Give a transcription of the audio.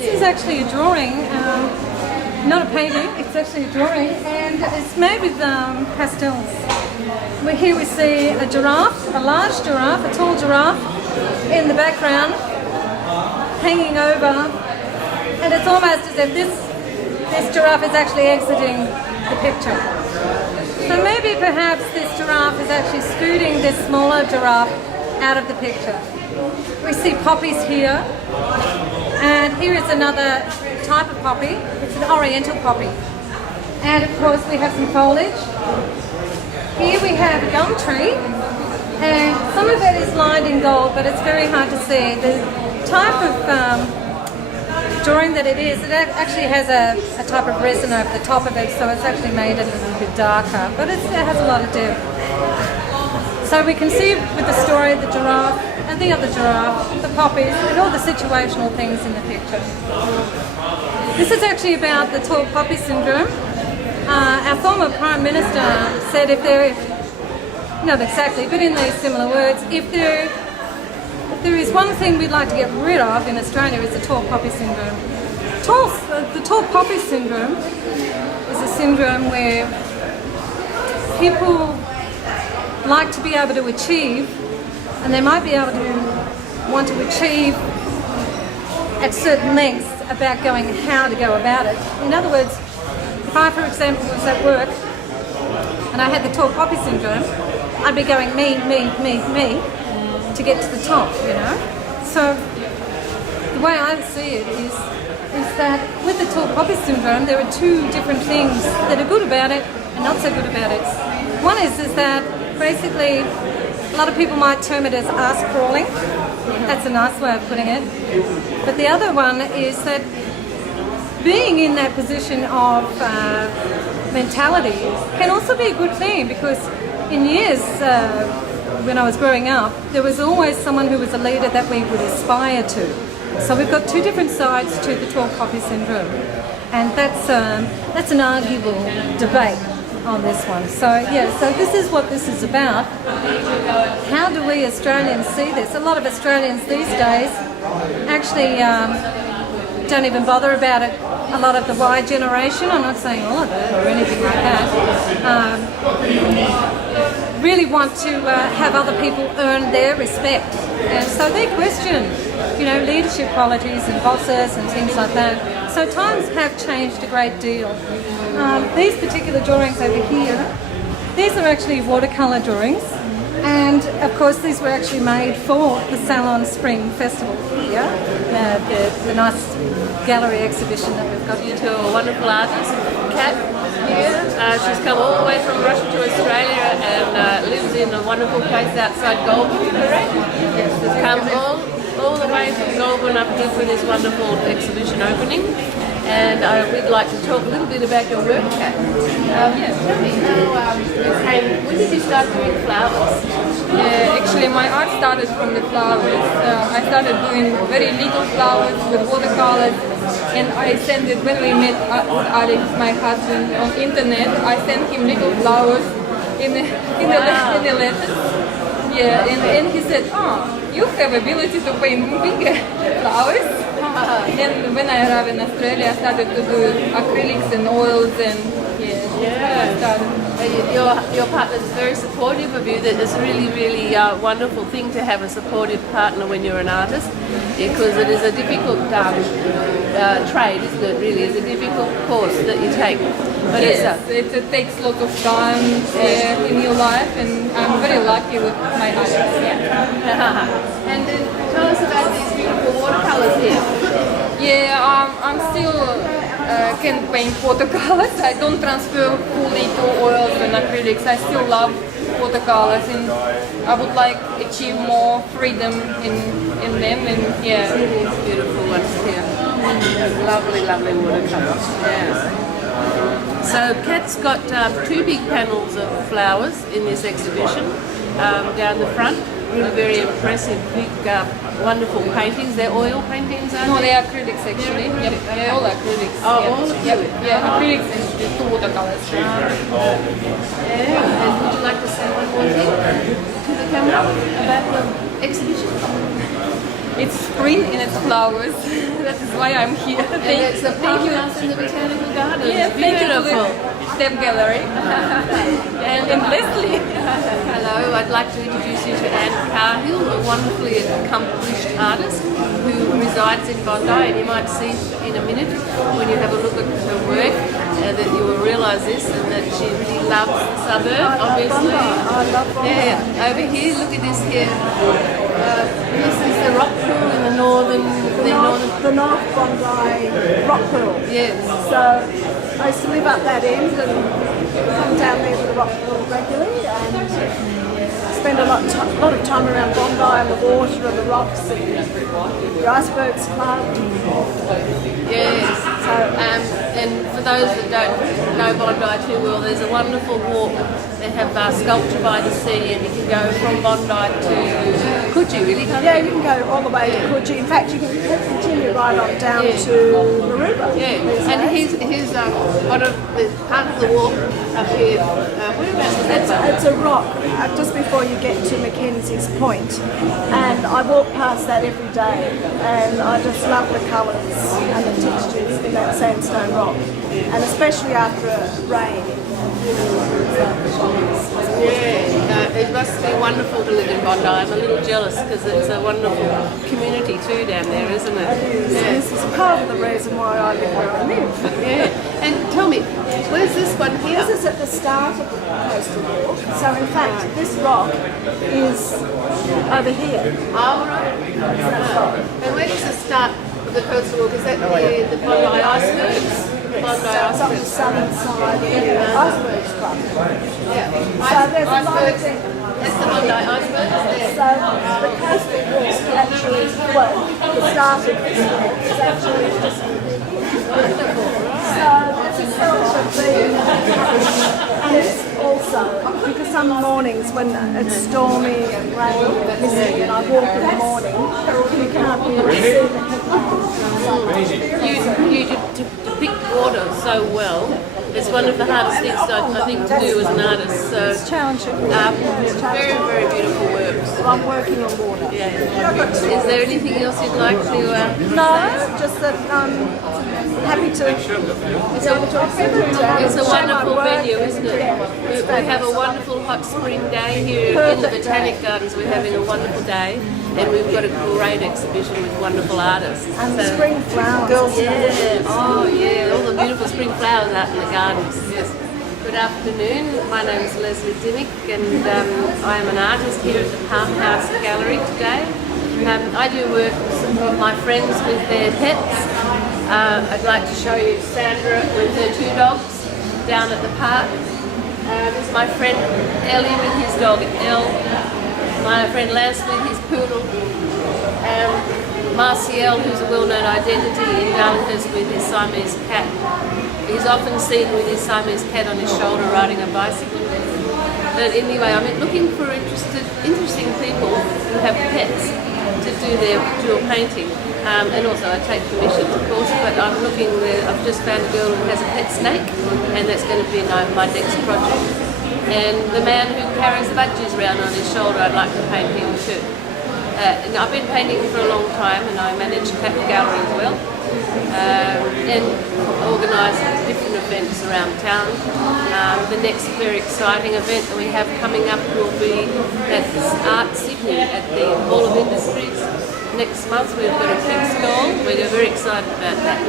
This is actually a drawing, not a painting, it's actually a drawing, and it's made with pastels. Here we see a giraffe, a large giraffe, a tall giraffe in the background, hanging over, and it's almost as if this giraffe is actually exiting the picture. So maybe perhaps this giraffe is actually scooting this smaller giraffe out of the picture. We see poppies here, and here is another type of poppy. It's an oriental poppy. And of course we have some foliage. Here we have a gum tree, and some of it is lined in gold, but it's very hard to see. The type of drawing that it is, it actually has a type of resin over the top of it, so it's actually made a little bit darker, but it has a lot of depth. So we can see with the story of the giraffe and the other giraffe, the poppies, and all the situational things in the picture. This is actually about the tall poppy syndrome. Our former Prime Minister said if there, not exactly, but in these similar words, if there is one thing we'd like to get rid of in Australia, it's the tall poppy syndrome. The tall poppy syndrome is a syndrome where people like to be able to achieve, and they might be able to want to achieve at certain lengths about going how to go about it. In other words, if I, for example, was at work and I had the tall poppy syndrome, I'd be going me to get to the top, you know. So the way I see it is that with the tall poppy syndrome, there are two different things that are good about it and not so good about it. One is that basically a lot of people might term it as ass crawling. That's a nice way of putting it. But the other one is that being in that position of mentality can also be a good thing, because in years when I was growing up, there was always someone who was a leader that we would aspire to. So we've got two different sides to the tall poppy syndrome, and that's an arguable debate on this one. So yeah, so this is what this is about. How do we Australians see this? A lot of Australians these days actually don't even bother about it. A lot of the Y generation, I'm not saying all of it or anything like that, really want to have other people earn their respect. And so they question, you know, leadership qualities and bosses and things like that. So times have changed a great deal. These particular drawings over here, these are actually watercolour drawings. And of course these were actually made for the Salon Spring Festival here, the nice gallery exhibition that we've got here. To a wonderful artist, Kat, here. She's come all the way from Russia to Australia and lives in a wonderful place outside Goulburn, correct? Yes. She's come all the way from Goulburn up here for this wonderful exhibition opening. And we'd like to talk a little bit about your work, Kat. Tell me when did you start doing flowers? Yeah, actually my art started from the flowers. I started doing very little flowers with watercolors, and I sent it when we met with Alex, my husband, on internet. I sent him little flowers in the letters. Yeah, and he said, "Oh, you have ability to paint bigger flowers." And when I arrived in Australia, I started to do acrylics and oils, and I started. Your partner's very supportive of you. That it's a really wonderful thing to have a supportive partner when you're an artist, because it is a difficult trade, isn't it? Really, it's a difficult course that you take. But yes, it takes a lot of time in your life, and I'm very lucky with my artist. Yeah. And then tell us about these beautiful watercolors here. Yeah, I'm still can paint watercolors. I don't transfer fully to oils and acrylics. I still love watercolors, and I would like achieve more freedom in them. And yeah, these beautiful ones here. Lovely watercolors. Yeah. So Kat's got two big panels of flowers in this exhibition down the front. Really very impressive, big, wonderful paintings. They're oil paintings, aren't no, they? they are acrylics actually. Yep, Yeah. all acrylics. Oh, yep. all acrylic. Yep. Yeah, acrylics and the two watercolors. Yeah. And would you like to say one more thing to the camera about the exhibition? it's spring and it's flowers. That is why I'm here. And it's the farmhouse in the Botanical Gardens. Yeah, thank you to Beautiful. the Step Gallery. and Leslie. Hello, I'd like to introduce you to Anne Cahill, a wonderfully accomplished artist who resides in Bondi, and you might see in a minute when you have a look at her work that you will realise this, and that she really loves the suburb, obviously. I love Bondi. Yeah, over here, look at this here. This is the rock pool in the northern. The North Bondi Rock Pool. Yes. So I used to live up that end and come down there to the Rock Pool regularly and spend a lot of time around Bondi and the water and the rocks and the Icebergs Club. Yes. And for those that don't know Bondi too well, there's a wonderful walk. They have sculpture by the sea, and you can go from Bondi to Coogee, really, can't Yeah, you? you can go all the way to Coogee. In fact, you can continue right on down to Maroubra. Yeah, and here's one of the part of the walk up here. Whereabouts is that? It's a rock just before you get to Mackenzie's Point, and I walk past that every day, and I just love the colours and the textures in that sandstone rock, and especially after a rain. Yeah, it must be wonderful to live in Bondi. I'm a little jealous because it's a wonderful community too down there, isn't it? Yeah. This is part of the reason why I live where I live. Yeah. And tell me, where's this one here? This is at the start of the coastal walk, so in fact this rock is over here. Oh, right. And where does it start with the coastal walk? Is that the Bondi Icebergs? The Bondi So it's on the Icebergs. southern side of the Icebergs Club. Yeah. So there's a lot of Icebergs. things. That's the Bondi Icebergs there. So the coastal walk actually, well, the start of this walk is actually just so it's a sort of thing. And it's also, because some mornings when it's stormy and rainy and misty and I walk in the morning, you can't really see the You depict water so well. It's one of the hardest things I think to do as an artist. So challenging. very, very beautiful works. I'm working on water. Yeah. Is there anything else you'd like to? No, just that I'm happy to be able to exhibit. It's a share my wonderful work venue, and, isn't it? yeah, it's We have a fabulous. wonderful hot spring day here in the Perfect Botanic day. Gardens. We're having a wonderful day, and we've got a great exhibition with wonderful artists. And the So- spring flowers. Yeah, oh yeah, all the beautiful spring flowers out in the gardens. Yes. Good afternoon, my name is Leslie Dimmick, and I am an artist here at the Farmhouse Gallery today. I do work with my friends with their pets. I'd like to show you Sandra with her 2 dogs down at the park. This is my friend Ellie with his dog Elle. My friend Lance with his poodle. Marciel, who's a well-known identity in Darlinghurst with his Siamese cat. He's often seen with his Siamese cat on his shoulder riding a bicycle. But anyway, I'm looking for interesting people who have pets to do a painting. And also I take commissions, of course, but I'm looking there. I've just found a girl who has a pet snake, and that's going to be my next project. And the man who carries the budgies around on his shoulder, I'd like to paint him too. And I've been painting for a long time, and I manage Cat Gallery as well, and organise different events around town. The next very exciting event that we have coming up will be at Art Sydney at the Hall of Industries. Next month we've got a big stall. We're very excited about that.